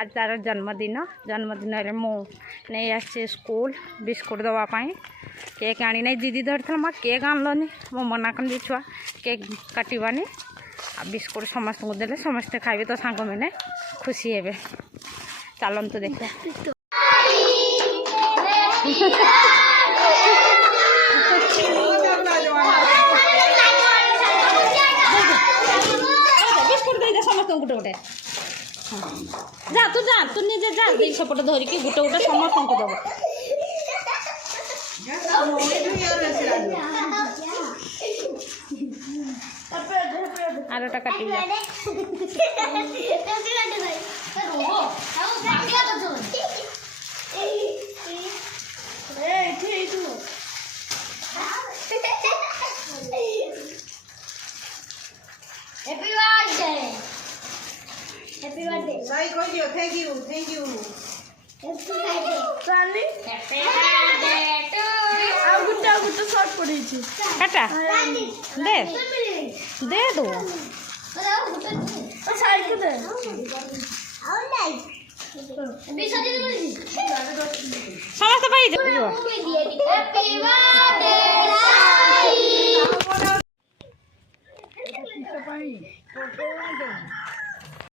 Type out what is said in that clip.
आज तार जन्मदिन मु नहीं आसी स्कूल बिस्कुट दवापाई केक आनी नहीं दीदी धरी था माँ केक आनलनी मो मना कर छुआ केक काटवानी आ बिस्कुट समस्त को देले समस्ते खाइबे तो सांग मैंने खुशी हे चलतु देखा बिस्कुट दे समस्त गोटे गोटे जा तू निजे जा सेपट धरिकी गोटे गोटे समस्त को दब आरटा काटी Happy birthday. Happy birthday. Bye, thank you. Happy birthday. Sunny. Happy birthday to you. Aku to short put it. काटा दे दे दो Cycle there. समस्त पाई Happy birthday.